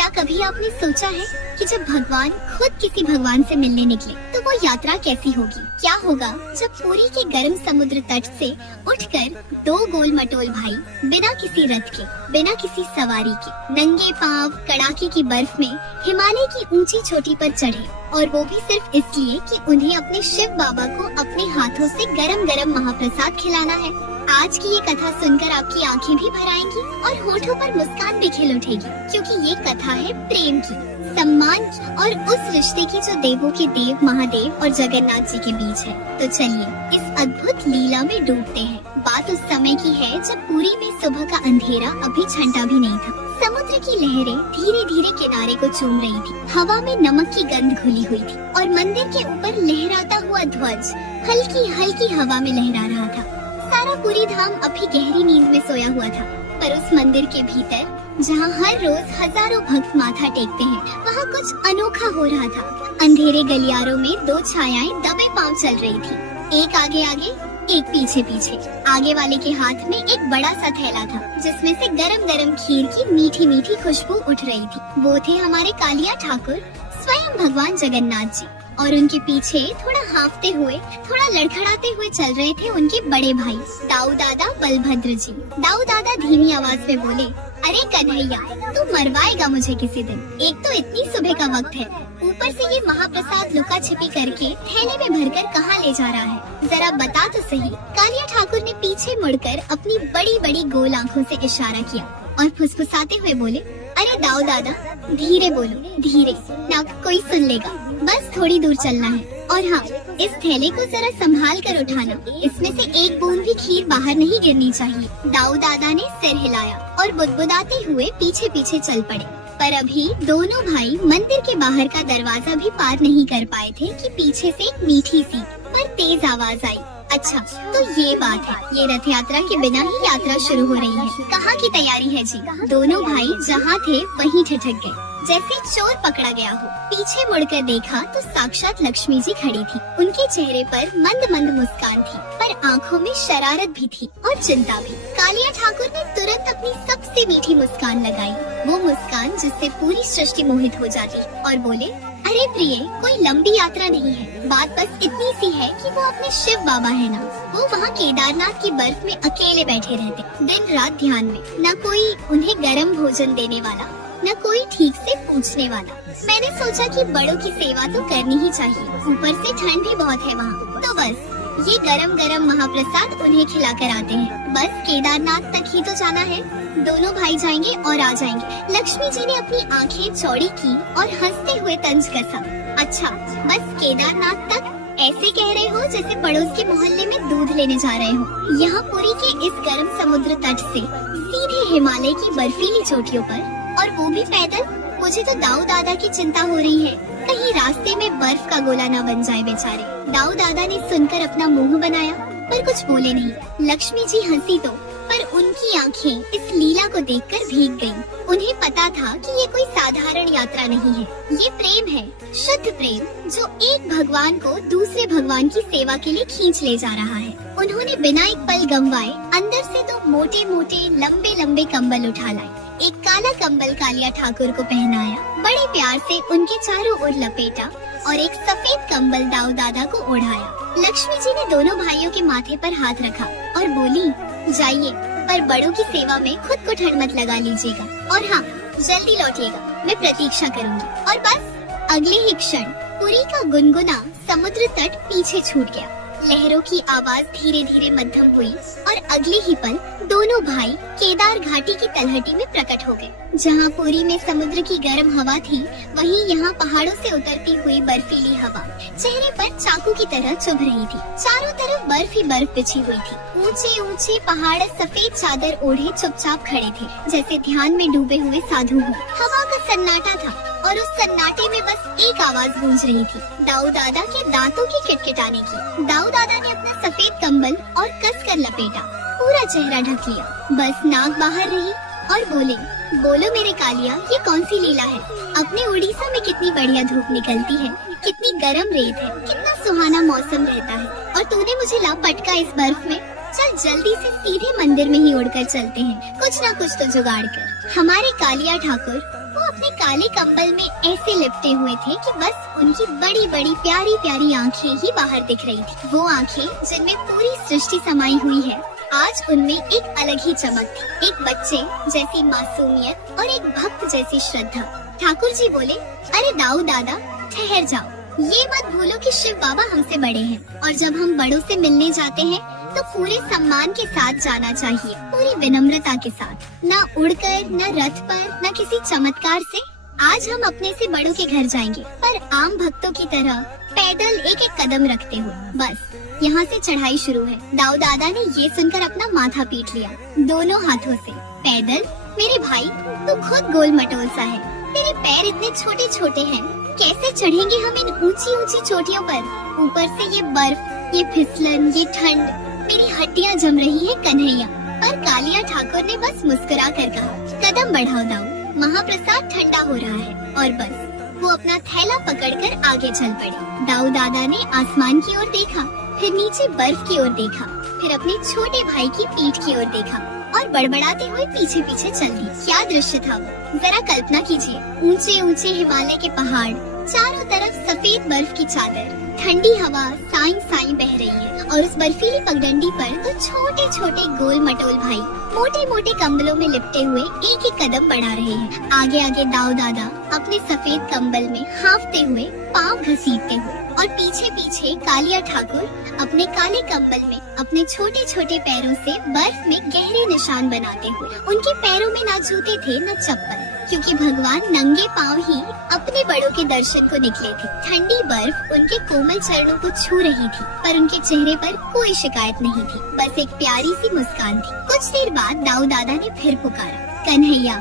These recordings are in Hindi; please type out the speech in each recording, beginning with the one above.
क्या कभी आपने सोचा है कि जब भगवान खुद किसी भगवान से मिलने निकले तो वो यात्रा कैसी होगी? क्या होगा जब पुरी के गर्म समुद्र तट से उठकर दो गोल मटोल भाई बिना किसी रथ के, बिना किसी सवारी के, नंगे पांव कड़ाके की बर्फ में हिमालय की ऊंची चोटी पर चढ़े, और वो भी सिर्फ इसलिए कि उन्हें अपने शिव बाबा को अपने हाथों से गरम गरम महाप्रसाद खिलाना है। आज की ये कथा सुनकर आपकी आंखें भी भर आएंगी और होठों पर मुस्कान भी खिल उठेगी, क्योंकि ये कथा है प्रेम की, सम्मान की और उस रिश्ते की जो देवों के देव महादेव और जगन्नाथ जी के बीच है। तो चलिए इस अद्भुत लीला में डूबते हैं। बात उस समय की है जब पुरी में सुबह का अंधेरा अभी छंटा भी नहीं था। समुद्र की लहरें धीरे धीरे किनारे को चूम रही थी, हवा में नमक की गंध घुली हुई थी और मंदिर के ऊपर लहराता हुआ ध्वज हल्की हल्की हवा में लहरा रहा था। सारा पुरी धाम अभी गहरी नींद में सोया हुआ था, पर उस मंदिर के भीतर जहाँ हर रोज हजारों भक्त माथा टेकते हैं, वहाँ कुछ अनोखा हो रहा था। अंधेरे गलियारों में दो छायाएं दबे पांव चल रही थी, एक आगे आगे एक पीछे पीछे। आगे वाले के हाथ में एक बड़ा सा थैला था जिसमें से गरम गरम खीर की मीठी मीठी खुशबू उठ रही थी। वो थे हमारे कालिया ठाकुर, स्वयं भगवान जगन्नाथ जी, और उनके पीछे थोड़ा हाँफते हुए, थोड़ा लड़खड़ाते हुए चल रहे थे उनके बड़े भाई दाऊ दादा बलभद्र जी। दाऊ दादा धीमी आवाज में बोले, अरे कन्हैया, तू मरवाएगा मुझे किसी दिन। एक तो इतनी सुबह का वक्त है, ऊपर से ये महाप्रसाद लुका छिपी करके थैले में भरकर कहाँ ले जा रहा है, जरा बता तो सही। कालिया ठाकुर ने पीछे मुड़कर अपनी बड़ी बड़ी गोल आंखों से इशारा किया और फुसफुसाते हुए बोले, अरे दाऊ दादा, धीरे बोलो, धीरे, ना कोई सुन लेगा, बस थोड़ी दूर चलना है। और हाँ, इस थैले को जरा संभाल कर उठाना, इसमें से एक बूंद भी खीर बाहर नहीं गिरनी चाहिए। दाऊ दादा ने सिर हिलाया और बुदबुदाते हुए पीछे पीछे चल पड़े। पर अभी दोनों भाई मंदिर के बाहर का दरवाजा भी पार नहीं कर पाए थे कि पीछे से एक मीठी सी पर तेज आवाज आई, अच्छा तो ये बात है, ये रथ यात्रा के बिना ही यात्रा शुरू हो रही है, कहाँ की तैयारी है जी? दोनों भाई जहाँ थे वहीं ठिठक गए, जैसे चोर पकड़ा गया हो। पीछे मुड़कर देखा तो साक्षात लक्ष्मी जी खड़ी थी। उनके चेहरे पर मंद मंद मुस्कान थी, पर आंखों में शरारत भी थी और चिंता भी। कालिया ठाकुर ने तुरंत अपनी सबसे मीठी मुस्कान लगाई, वो मुस्कान जिससे पूरी सृष्टि मोहित हो जाती, और बोले, अरे प्रिय, कोई लंबी यात्रा नहीं है, बात बस इतनी सी है कि वो अपने शिव बाबा है ना, वो वहाँ केदारनाथ की बर्फ में अकेले बैठे रहते, दिन रात ध्यान में, न कोई उन्हें गर्म भोजन देने वाला, न कोई ठीक से पूछने वाला। मैंने सोचा कि बड़ों की सेवा तो करनी ही चाहिए, ऊपर से ठंड भी बहुत है वहाँ, तो बस ये गरम गरम महाप्रसाद उन्हें खिलाकर आते हैं। बस केदारनाथ तक ही तो जाना है, दोनों भाई जाएंगे और आ जाएंगे। लक्ष्मी जी ने अपनी आंखें चौड़ी की और हंसते हुए तंज कसा, अच्छा बस केदारनाथ तक? ऐसे कह रहे हो जैसे पड़ोस के मोहल्ले में दूध लेने जा रहे हो। यहाँ पुरी के इस गर्म समुद्र तट से सीधे हिमालय की बर्फीली चोटियों पर, और वो भी पैदल? मुझे तो दाऊ दादा की चिंता हो रही है, कहीं रास्ते में बर्फ का गोला न बन जाए बेचारे। दाऊ दादा ने सुनकर अपना मुंह बनाया, पर कुछ बोले नहीं। लक्ष्मी जी हंसी तो, पर उनकी आंखें इस लीला को देखकर भीग गईं। उन्हें पता था कि ये कोई साधारण यात्रा नहीं है, ये प्रेम है, शुद्ध प्रेम, जो एक भगवान को दूसरे भगवान की सेवा के लिए खींच ले जा रहा है। उन्होंने बिना एक पल गंवाए अंदर से दो मोटे मोटे लंबे लंबे कंबल उठा लाए। एक काला कंबल कालिया ठाकुर को पहनाया, बड़े प्यार से उनके चारों ओर लपेटा, और एक सफेद कंबल दाऊ दादा को ओढ़ाया। लक्ष्मी जी ने दोनों भाइयों के माथे पर हाथ रखा और बोली, जाइए, पर बड़ों की सेवा में खुद को ठंड मत लगा लीजिएगा, और हाँ, जल्दी लौटिएगा, मैं प्रतीक्षा करूँगी। और बस अगले ही क्षण पुरी का गुनगुना समुद्र तट पीछे छूट गया। लहरों की आवाज धीरे धीरे मध्यम हुई और अगले ही पल दोनों भाई केदार घाटी की तलहटी में प्रकट हो गए। जहाँ पुरी में समुद्र की गर्म हवा थी, वहीं यहाँ पहाड़ों से उतरती हुई बर्फीली हवा चेहरे पर चाकू की तरह चुभ रही थी। चारों तरफ बर्फ ही बर्फ बिछी हुई थी। ऊंचे ऊंचे पहाड़ सफेद चादर ओढ़े चुपचाप खड़े थे, जैसे ध्यान में डूबे हुए साधु हो। हवा का सन्नाटा था और उस सन्नाटे में बस एक आवाज गूंज रही थी, दाऊ दादा के दांतों की किटकिटाने की। दाऊ दादा ने अपना सफेद कंबल और कसकर लपेटा, पूरा चेहरा ढक लिया, बस नाक बाहर रही और बोले, बोलो मेरे कालिया, ये कौन सी लीला है? अपने उड़ीसा में कितनी बढ़िया धूप निकलती है, कितनी गर्म रेत है, कितना सुहाना मौसम रहता है, और तूने मुझे ला पटका इस बर्फ में। चल जल्दी से सीधे मंदिर में ही उड़कर चलते हैं, कुछ ना कुछ तो जुगाड़ कर। हमारे कालिया ठाकुर वो अपने काले कंबल में ऐसे लिपटे हुए थे कि बस उनकी बड़ी बड़ी प्यारी प्यारी आंखें ही बाहर दिख रही थी। वो आंखें जिनमें पूरी सृष्टि समाई हुई है, आज उनमें एक अलग ही चमक थी। एक बच्चे जैसी मासूमियत और एक भक्त जैसी श्रद्धा। ठाकुर जी बोले, अरे दाऊ दादा ठहर जाओ, ये मत भूलो कि शिव बाबा हमसे बड़े हैं और जब हम बड़ों से मिलने जाते हैं तो पूरे सम्मान के साथ जाना चाहिए, पूरी विनम्रता के साथ, न उड़कर, न रथ पर, न किसी चमत्कार से। आज हम अपने से बड़ों के घर जाएंगे, पर आम भक्तों की तरह पैदल एक एक कदम रखते हुए। बस यहाँ से चढ़ाई शुरू है। दाऊ दादा ने ये सुनकर अपना माथा पीट लिया दोनों हाथों से। पैदल? मेरे भाई, तू खुद गोल मटोल सा है, तेरे पैर इतने छोटे छोटे हैं, कैसे चढ़ेंगे हम इन ऊंची ऊंची चोटियों पर? ऊपर से ये बर्फ, ये फिसलन, ये ठंड, मेरी हड्डियां जम रही है कन्हैया। पर कालिया ठाकुर ने बस मुस्कुरा कर कहा, कदम बढ़ाओ दाऊ, महाप्रसाद ठंडा हो रहा है। और बस वो अपना थैला पकड़कर आगे चल पड़े। दाऊ दादा ने आसमान की ओर देखा, फिर नीचे बर्फ की ओर देखा, फिर अपने छोटे भाई की पीठ की ओर देखा और बड़बड़ाते हुए पीछे पीछे चल दी। क्या दृश्य था वो, जरा कल्पना कीजिए। ऊंचे ऊंचे हिमालय के पहाड़, चारों तरफ सफेद बर्फ की चादर, ठंडी हवा साई साई बह रही है और उस बर्फीली पगडंडी पर तो छोटे छोटे गोल मटोल भाई मोटे मोटे कंबलों में लिपटे हुए एक एक कदम बढ़ा रहे हैं। आगे आगे दाऊ दादा अपने सफेद कंबल में हांफते हुए, पांव घसीटते हुए, और पीछे पीछे कालिया ठाकुर अपने काले कंबल में अपने छोटे छोटे पैरों से बर्फ में गहरे निशान बनाते हुए। उनके पैरों में ना जूते थे न चप्पल, क्योंकि भगवान नंगे पांव ही अपने बड़ों के दर्शन को निकले थे। ठंडी बर्फ उनके कोमल चरणों को छू रही थी, पर उनके चेहरे पर कोई शिकायत नहीं थी, बस एक प्यारी सी मुस्कान थी। कुछ देर बाद दाऊ दादा ने फिर पुकारा, कन्हैया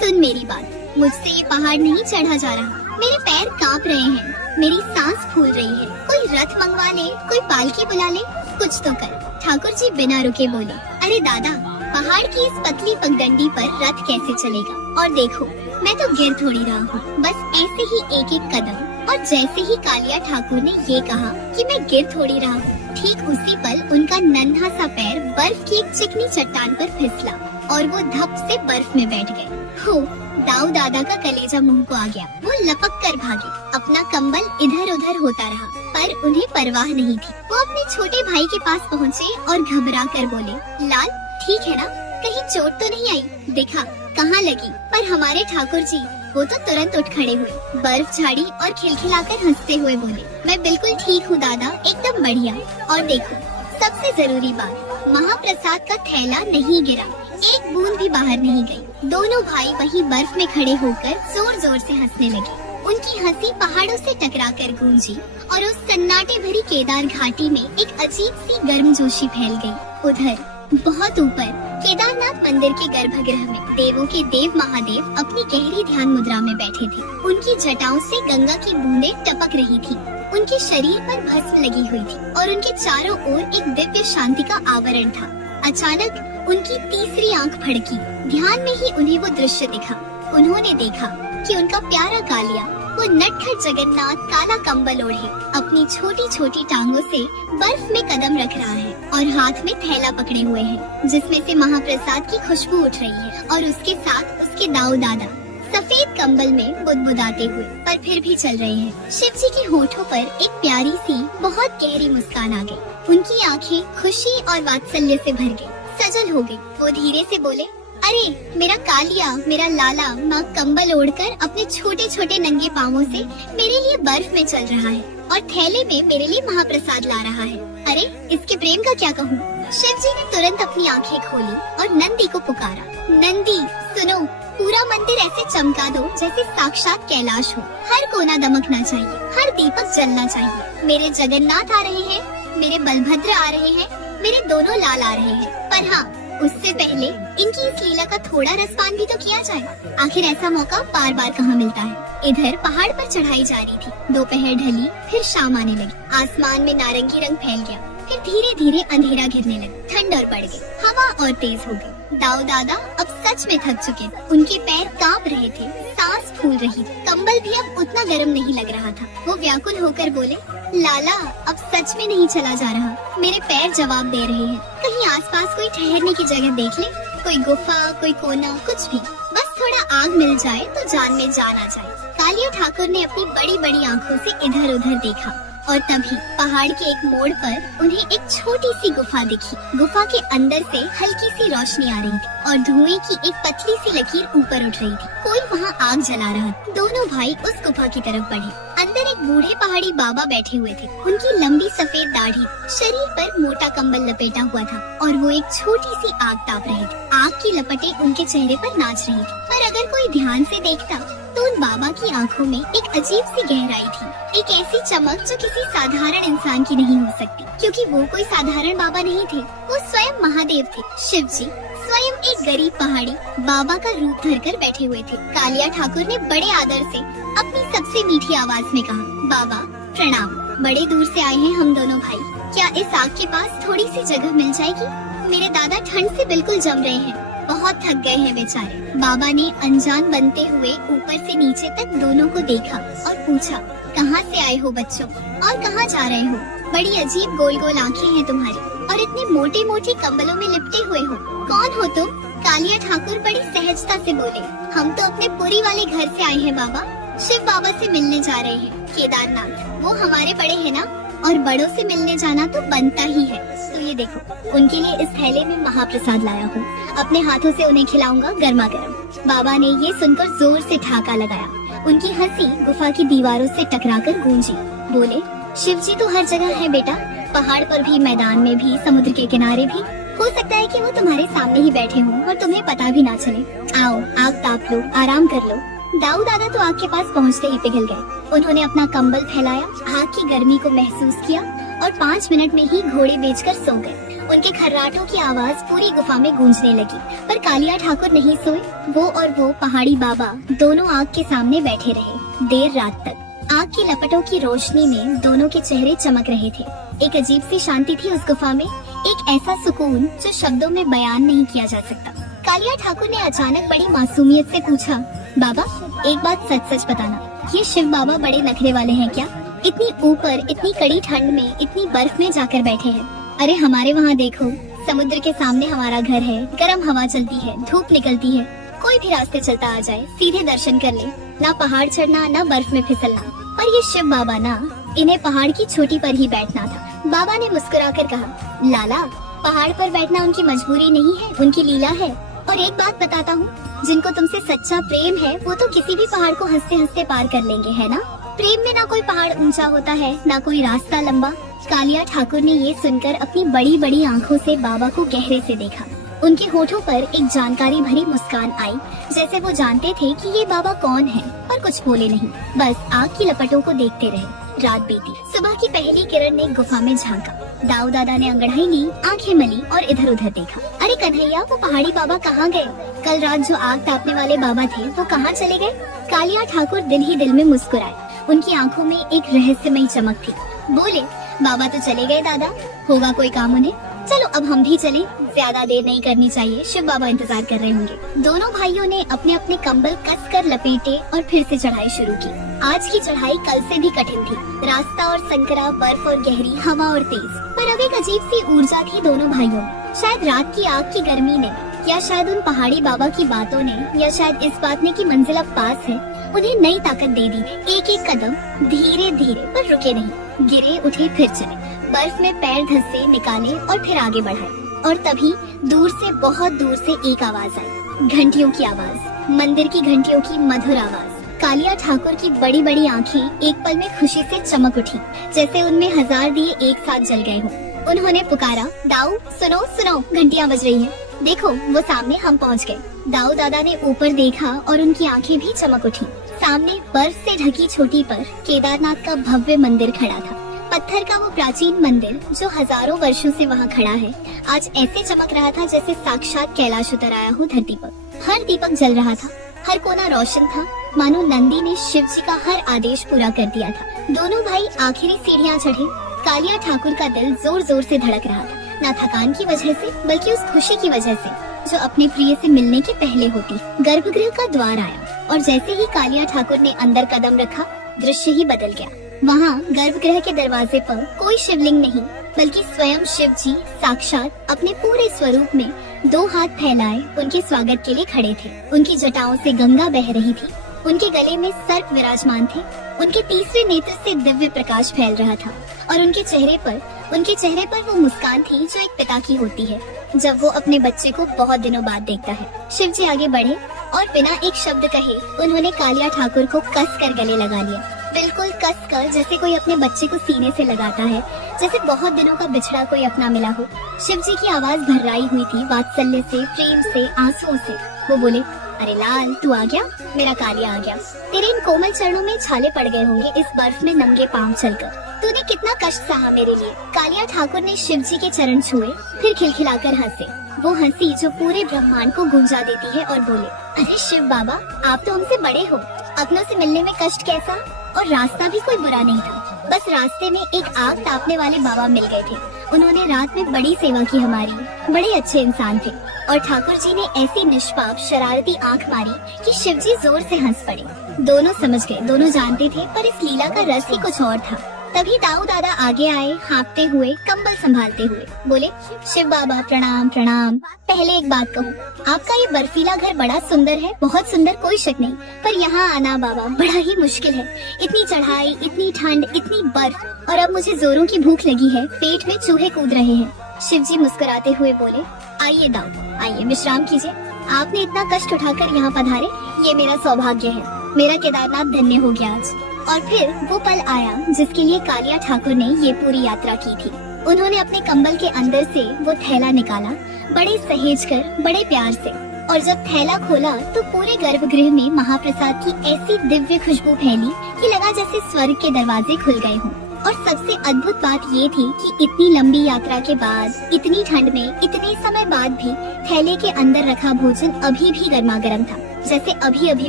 सुन मेरी बात, मुझसे ये पहाड़ नहीं चढ़ा जा रहा, मेरे पैर कांप रहे हैं, मेरी सांस फूल रही है, कोई रथ मंगवा ले, कोई पालकी बुला ले, कुछ तो कर। ठाकुर जी बिना रुके बोले, अरे दादा, पहाड़ की इस पतली पगडंडी पर रथ कैसे चलेगा? और देखो, मैं तो गिर थोड़ी रहा हूँ, बस ऐसे ही एक एक कदम। और जैसे ही कालिया ठाकुर ने ये कहा कि मैं गिर थोड़ी रहा हूँ, ठीक उसी पल उनका नन्हा सा पैर बर्फ की एक चिकनी चट्टान पर फिसला और वो धप से बर्फ में बैठ गए। हो, दाऊ दादा का कलेजा मुंह को आ गया। वो लपक कर भागे, अपना कंबल इधर उधर होता रहा, पर उन्हें परवाह नहीं थी। वो अपने छोटे भाई के पास पहुँचे और घबरा कर बोले, लाल ठीक है ना, कहीं चोट तो नहीं आई? देखा कहाँ लगी? पर हमारे ठाकुर जी, वो तो तुरंत उठ खड़े हुए, बर्फ झाड़ी और खिलखिलाकर हंसते हुए बोले, मैं बिल्कुल ठीक हूँ दादा, एकदम बढ़िया। और देखो, सबसे जरूरी बात, महाप्रसाद का थैला नहीं गिरा, एक बूंद भी बाहर नहीं गई। दोनों भाई वहीं बर्फ में खड़े होकर जोर जोर से हंसने लगे। उनकी हंसी पहाड़ों से टकराकर गूंजी और उस सन्नाटे भरी केदार घाटी में एक अजीब सी गर्मजोशी फैल गई। उधर बहुत ऊपर केदारनाथ मंदिर के गर्भगृह में देवों के देव महादेव अपनी गहरी ध्यान मुद्रा में बैठे थे। उनकी जटाओं से गंगा की बूंदें टपक रही थी, उनके शरीर पर भस्म लगी हुई थी और उनके चारों ओर एक दिव्य शांति का आवरण था। अचानक उनकी तीसरी आंख फड़की, ध्यान में ही उन्हें वो दृश्य दिखा। उन्होंने देखा कि उनका प्यारा कालिया, वो नटखट जगन्नाथ काला कंबल ओढ़े अपनी छोटी छोटी टांगों से बर्फ में कदम रख रहा है और हाथ में थैला पकड़े हुए है, जिसमें से महाप्रसाद की खुशबू उठ रही है। और उसके साथ उसके दाऊ दादा सफेद कंबल में बुदबुदाते हुए, पर फिर भी चल रहे हैं। शिव जी के होठों पर एक प्यारी सी बहुत गहरी मुस्कान आ गई। उनकी आंखें खुशी और वात्सल्य से भर गई, सजल हो गई। वो धीरे से बोले, अरे मेरा कालिया, मेरा लाला माँ कंबल ओढ़कर अपने छोटे छोटे नंगे पाँवों से मेरे लिए बर्फ में चल रहा है और थैले में मेरे लिए महाप्रसाद ला रहा है। अरे इसके प्रेम का क्या कहूँ। शिव जी ने तुरंत अपनी आंखें खोली और नंदी को पुकारा, नंदी सुनो, पूरा मंदिर ऐसे चमका दो जैसे साक्षात कैलाश हो। हर कोना दमकना चाहिए, हर दीपक जलना चाहिए। मेरे जगन्नाथ आ रहे हैं, मेरे बलभद्र आ रहे हैं, मेरे दोनों लाल आ रहे हैं। पर हाँ, उससे पहले इनकी इस लीला का थोड़ा रसपान भी तो किया जाए। आखिर ऐसा मौका बार बार कहाँ मिलता है। इधर पहाड़ पर चढ़ाई जारी थी। दोपहर ढली, फिर शाम आने लगी। आसमान में नारंगी रंग फैल गया, फिर धीरे धीरे अंधेरा घिरने लगा। ठंड और बढ़ गई, हवा और तेज हो गई। दाऊ दादा अब सच में थक चुके थे। उनके पैर कांप रहे थे, सांस फूल रही थी, कंबल भी अब उतना गर्म नहीं लग रहा था। वो व्याकुल होकर बोले, लाला अब सच में नहीं चला जा रहा, मेरे पैर जवाब दे रहे हैं। कहीं आसपास कोई ठहरने की जगह देख ले, कोई गुफा, कोई कोना, कुछ भी, बस थोड़ा आग मिल जाए तो जान में जान आ जाए। कालिया ठाकुर ने अपनी बड़ी बड़ी आंखों से इधर उधर देखा और तभी पहाड़ के एक मोड़ पर उन्हें एक छोटी सी गुफा दिखी। गुफा के अंदर से हल्की सी रोशनी आ रही थी और धुएं की एक पतली सी लकीर ऊपर उठ रही थी। कोई वहाँ आग जला रहा था। दोनों भाई उस गुफा की तरफ बढ़े। अंदर एक बूढ़े पहाड़ी बाबा बैठे हुए थे। उनकी लंबी सफेद दाढ़ी, शरीर पर मोटा कंबल लपेटा हुआ था और वो एक छोटी सी आग ताप रहे थे। आग की लपटें उनके चेहरे पर नाच रही थी, पर अगर कोई ध्यान से देखता तो उन बाबा की आंखों में एक अजीब सी गहराई थी, एक ऐसी चमक जो किसी साधारण इंसान की नहीं हो सकती, क्योंकि वो कोई साधारण बाबा नहीं थे, वो स्वयं महादेव थे। शिव जी स्वयं एक गरीब पहाड़ी बाबा का रूप धरकर बैठे हुए थे। कालिया ठाकुर ने बड़े आदर से अपनी सबसे मीठी आवाज में कहा, बाबा प्रणाम, बड़े दूर से आए हैं हम दोनों भाई, क्या इस आग के पास थोड़ी सी जगह मिल जाएगी? मेरे दादा ठंड से बिल्कुल जम रहे हैं, बहुत थक गए हैं बेचारे। बाबा ने अनजान बनते हुए ऊपर से नीचे तक दोनों को देखा और पूछा, कहाँ से आए हो बच्चों और कहाँ जा रहे हो? बड़ी अजीब गोल गोल आँखें हैं तुम्हारी और इतने मोटे मोटे कंबलों में लिपटे हुए हो, कौन हो तुम? कालिया ठाकुर बड़ी सहजता से बोले, हम तो अपने पुरी वाले घर से आए हैं बाबा, शिव बाबा से मिलने जा रहे हैं, केदारनाथ। वो हमारे बड़े हैं ना, और बड़ों से मिलने जाना तो बनता ही है। तो ये देखो, उनके लिए इस थैले में महाप्रसाद लाया हूँ, अपने हाथों से उन्हें खिलाऊंगा गर्मा गर्म। बाबा ने ये सुनकर जोर से ठहाका लगाया। उनकी हंसी गुफा की दीवारों से टकराकर गूंजी। बोले, शिव जी तो हर जगह है बेटा, पहाड़ पर भी, मैदान में भी, समुद्र के किनारे भी। हो सकता है कि वो तुम्हारे सामने ही बैठे हों और तुम्हें पता भी ना चले। आओ आग ताप लो, आराम कर लो। दाऊ दादा तो आग के पास पहुँचते ही पिघल गए। उन्होंने अपना कंबल फैलाया, आग की गर्मी को महसूस किया और 5 मिनट में ही घोड़े बेचकर सो गए। उनके खर्राटों की आवाज पूरी गुफा में गूंजने लगी, पर कालिया ठाकुर नहीं सोए। वो पहाड़ी बाबा दोनों आग के सामने बैठे रहे देर रात तक। आग की लपटों की रोशनी में दोनों के चेहरे चमक रहे थे। एक अजीब सी शांति थी उस गुफा में, एक ऐसा सुकून जो शब्दों में बयान नहीं किया जा सकता। कालिया ठाकुर ने अचानक बड़ी मासूमियत से पूछा, बाबा एक बात सच सच बताना, ये शिव बाबा बड़े नखरे वाले हैं क्या? इतनी ऊपर, इतनी कड़ी ठंड में, इतनी बर्फ में जाकर बैठे हैं। अरे हमारे वहाँ देखो, समुद्र के सामने हमारा घर है, गर्म हवा चलती है, धूप निकलती है, कोई भी रास्ते चलता आ जाए, सीधे दर्शन कर ले, ना पहाड़ चढ़ना, ना बर्फ में फिसलना। पर ये शिव बाबा ना, इन्हें पहाड़ की चोटी पर ही बैठना था। बाबा ने मुस्कुराकर कहा, लाला पहाड़ पर बैठना उनकी मजबूरी नहीं है, उनकी लीला है। और एक बात बताता हूँ, जिनको तुमसे सच्चा प्रेम है वो तो किसी भी पहाड़ को हंसते हंसते पार कर लेंगे, है ना? प्रेम में ना कोई पहाड़ ऊंचा होता है, ना कोई रास्ता लंबा। कालिया ठाकुर ने ये सुनकर अपनी बड़ी बड़ी आंखों से बाबा को गहरे से देखा। उनके होठों पर एक जानकारी भरी मुस्कान आई, जैसे वो जानते थे कि ये बाबा कौन है, पर कुछ बोले नहीं, बस आग की लपटों को देखते रहे। रात बीती, सुबह की पहली किरण ने गुफा में झांका। दाऊ दादा ने अंगड़ाई ली, आंखें मली और इधर उधर देखा। अरे कन्हैया, वो पहाड़ी बाबा कहाँ गए? कल रात जो आग तापने वाले बाबा थे वो कहाँ चले गए? कालिया ठाकुर दिल ही दिल में मुस्कुराए। उनकी आंखों में एक रहस्यमयी चमक थी। बोले, बाबा तो चले गए दादा, होगा कोई काम उन्हें, चलो अब हम भी चलें, ज्यादा देर नहीं करनी चाहिए, शिव बाबा इंतजार कर रहे होंगे। दोनों भाइयों ने अपने अपने कंबल कसकर लपेटे और फिर से चढ़ाई शुरू की। आज की चढ़ाई कल से भी कठिन थी, रास्ता और संकरा, बर्फ और गहरी हवा और तेज, पर अब एक अजीब सी ऊर्जा थी दोनों भाइयों में। शायद रात की आग की गर्मी ने, या शायद उन पहाड़ी बाबा की बातों ने, या शायद इस बात ने कि मंजिल अब पास है, उन्हें नई ताकत दे दी। एक एक कदम धीरे धीरे पर रुके नहीं, गिरे उठे फिर चले, बर्फ में पैर धंसे, निकाले और फिर आगे बढ़ाए। और तभी दूर से, बहुत दूर से एक आवाज आई, घंटियों की आवाज, मंदिर की घंटियों की मधुर आवाज। कालिया ठाकुर की बड़ी बड़ी आंखें एक पल में खुशी से चमक उठी, जैसे उनमें 1000 दिए एक साथ जल गए हों। उन्होंने पुकारा, दाऊ सुनो सुनो, घंटियां बज रही हैं, देखो वो सामने हम पहुंच गए। दाऊ दादा ने ऊपर देखा और उनकी आंखें भी चमक उठी। सामने बर्फ से ढकी चोटी पर केदारनाथ का भव्य मंदिर खड़ा था। पत्थर का वो प्राचीन मंदिर जो हजारों वर्षों से वहाँ खड़ा है, आज ऐसे चमक रहा था जैसे साक्षात कैलाश उतर आया हो धरती पर। हर दीपक जल रहा था, हर कोना रोशन था, मानो नंदी ने शिव जी का हर आदेश पूरा कर दिया था। दोनों भाई आखिरी सीढ़ियाँ चढ़े। कालिया ठाकुर का दिल जोर जोर से धड़क रहा था, न थकान की वजह से बल्कि उस खुशी की वजह से जो अपने प्रिय से मिलने के पहले होती। गर्भगृह का द्वार आया और जैसे ही कालिया ठाकुर ने अंदर कदम रखा, दृश्य ही बदल गया। वहाँ गर्भगृह के दरवाजे पर कोई शिवलिंग नहीं, बल्कि स्वयं शिव जी साक्षात अपने पूरे स्वरूप में दो हाथ फैलाए उनके स्वागत के लिए खड़े थे। उनकी जटाओं से गंगा बह रही थी। उनके गले में सर्प विराजमान थे। उनके तीसरे नेत्र से दिव्य प्रकाश फैल रहा था और उनके चेहरे पर वो मुस्कान थी जो एक पिता की होती है जब वो अपने बच्चे को बहुत दिनों बाद देखता है। शिव जी आगे बढ़े और बिना एक शब्द कहे उन्होंने कालिया ठाकुर को कस कर गले लगा लिया, बिल्कुल कस कर, जैसे कोई अपने बच्चे को सीने से लगाता है, जैसे बहुत दिनों का बिछड़ा कोई अपना मिला हो। शिव जी की आवाज भर्राई हुई थी वात्सल्य से, प्रेम से, आंसुओं से। वो बोले, अरे लाल, तू आ गया, मेरा कालिया आ गया। तेरे इन कोमल चरणों में छाले पड़ गए होंगे इस बर्फ में नंगे पांव चलकर। तूने कितना कष्ट सहा मेरे लिए। कालिया ठाकुर ने शिव जी के चरण छुए, फिर खिलखिलाकर हंसे। वो हंसी जो पूरे ब्रह्मांड को गूंजा देती है और बोले, अरे शिव बाबा, आप तो हमसे बड़े हो। अपनों से मिलने में कष्ट कैसा? और रास्ता भी कोई बुरा नहीं था। बस रास्ते में एक आग तापने वाले बाबा मिल गए थे। उन्होंने रात में बड़ी सेवा की हमारी। बड़े अच्छे इंसान थे और ठाकुर जी ने ऐसी निष्पाप शरारती आंख मारी कि शिव जी जोर से हंस पड़े। दोनों समझ गए, दोनों जानते थे, पर इस लीला का रस ही कुछ और था। तभी दाऊ दादा आगे आए, हाँफते हुए, कंबल संभालते हुए। बोले, शिव बाबा प्रणाम प्रणाम। पहले एक बात कहूँ, आपका ये बर्फीला घर बड़ा सुंदर है, बहुत सुंदर, कोई शक नहीं, पर यहाँ आना बाबा बड़ा ही मुश्किल है। इतनी चढ़ाई, इतनी ठंड, इतनी बर्फ, और अब मुझे जोरों की भूख लगी है, पेट में चूहे कूद रहे हैं। शिव जी मुस्कुराते हुए बोले, आइए दाऊ, आइए विश्राम कीजिए। आपने इतना कष्ट उठाकर यहाँ पधारे, ये मेरा सौभाग्य है। मेरा केदारनाथ धन्य हो गया आज। और फिर वो पल आया जिसके लिए कालिया ठाकुर ने ये पूरी यात्रा की थी। उन्होंने अपने कंबल के अंदर से वो थैला निकाला, बड़े सहेज कर, बड़े प्यार से, और जब थैला खोला तो पूरे गर्भगृह में महाप्रसाद की ऐसी दिव्य खुशबू फैली कि लगा जैसे स्वर्ग के दरवाजे खुल गए हों। और सबसे अद्भुत बात ये थी कि इतनी लंबी यात्रा के बाद, इतनी ठंड में, इतने समय बाद भी थैले के अंदर रखा भोजन अभी भी गर्मा गर्म था, जैसे अभी अभी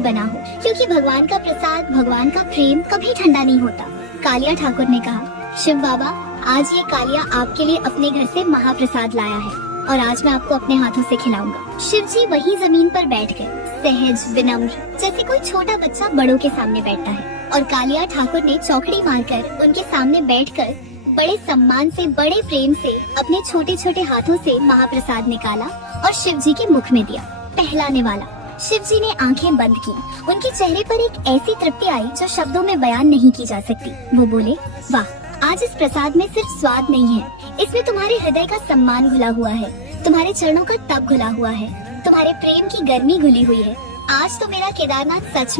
बना हो, क्योंकि भगवान का प्रसाद, भगवान का प्रेम कभी ठंडा नहीं होता। कालिया ठाकुर ने कहा, शिव बाबा, आज ये कालिया आपके लिए अपने घर से महाप्रसाद लाया है और आज मैं आपको अपने हाथों से खिलाऊंगा। शिव जी वही जमीन पर बैठ गए, सहज, विनम्र, जैसे कोई छोटा बच्चा बड़ों के सामने बैठता है। और कालिया ठाकुर ने चौकड़ी मारकर उनके सामने बैठकर बड़े सम्मान से, बड़े प्रेम से अपने छोटे छोटे हाथों से महाप्रसाद निकाला और शिव जी के मुख में दिया, पहलाने वाला। शिव जी ने आंखें बंद की। उनके चेहरे पर एक ऐसी तृप्ति आई जो शब्दों में बयान नहीं की जा सकती। वो बोले, वाह, आज इस प्रसाद में सिर्फ स्वाद नहीं है, इसमें तुम्हारे हृदय का सम्मान घुला हुआ है, तुम्हारे चरणों का तप घुला हुआ है, तुम्हारे प्रेम की गर्मी घुली हुई है। आज तो मेरा केदारनाथ सच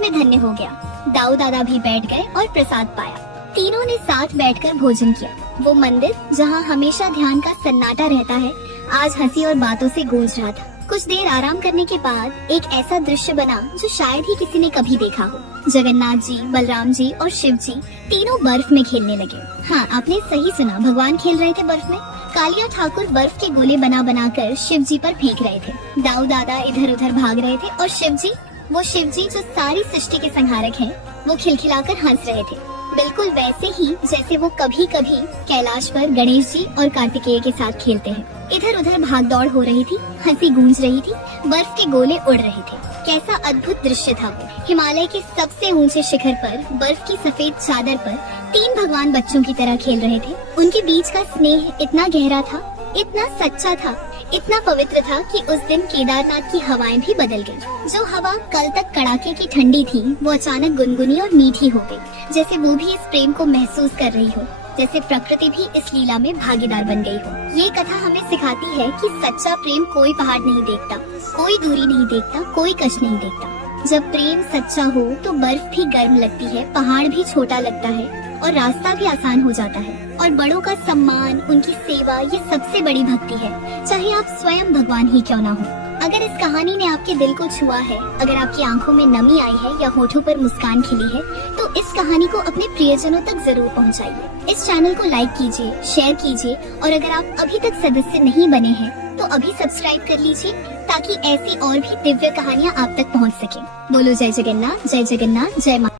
में धन्य हो गया। दाऊ दादा भी बैठ गए और प्रसाद पाया। तीनों ने साथ बैठकर भोजन किया। वो मंदिर जहाँ हमेशा ध्यान का सन्नाटा रहता है, आज हंसी और बातों से गूंज रहा था। कुछ देर आराम करने के बाद एक ऐसा दृश्य बना जो शायद ही किसी ने कभी देखा हो। जगन्नाथ जी, बलराम जी और शिव जी तीनों बर्फ में खेलने लगे। हाँ, आपने सही सुना, भगवान खेल रहे थे बर्फ में। कालिया ठाकुर बर्फ के गोले बना कर शिव जी पर फेंक रहे थे। दाऊ दादा इधर उधर भाग रहे थे और शिव जी, वो शिव जी जो सारी सृष्टि के संहारक हैं, वो खिलखिलाकर हंस रहे थे, बिल्कुल वैसे ही जैसे वो कभी कभी कैलाश पर गणेश जी और कार्तिकेय के साथ खेलते हैं। इधर उधर भाग दौड़ हो रही थी, हंसी गूंज रही थी, बर्फ के गोले उड़ रहे थे। कैसा अद्भुत दृश्य था वो। हिमालय के सबसे ऊंचे शिखर पर बर्फ की सफेद चादर पर तीन भगवान बच्चों की तरह खेल रहे थे। उनके बीच का स्नेह इतना गहरा था, इतना सच्चा था, इतना पवित्र था कि उस दिन केदारनाथ की हवाएं भी बदल गई। जो हवा कल तक कड़ाके की ठंडी थी, वो अचानक गुनगुनी और मीठी हो गई, जैसे वो भी इस प्रेम को महसूस कर रही हो, जैसे प्रकृति भी इस लीला में भागीदार बन गई हो। ये कथा हमें सिखाती है कि सच्चा प्रेम कोई पहाड़ नहीं देखता, कोई दूरी नहीं देखता, कोई कष्ट नहीं देखता। जब प्रेम सच्चा हो तो बर्फ भी गर्म लगती है, पहाड़ भी छोटा लगता है और रास्ता भी आसान हो जाता है। और बड़ों का सम्मान, उनकी सेवा, ये सबसे बड़ी भक्ति है, चाहे आप स्वयं भगवान ही क्यों ना हो। अगर इस कहानी ने आपके दिल को छुआ है, अगर आपकी आंखों में नमी आई है या होठों पर मुस्कान खिली है, तो इस कहानी को अपने प्रियजनों तक जरूर पहुंचाइए। इस चैनल को लाइक कीजिए, शेयर कीजिए और अगर आप अभी तक सदस्य नहीं बने हैं तो अभी सब्सक्राइब कर लीजिए ताकि ऐसी और भी दिव्य कहानियाँ आप तक पहुँच सके। बोलो जय जगन्नाथ, जय जगन्नाथ, जय माँ।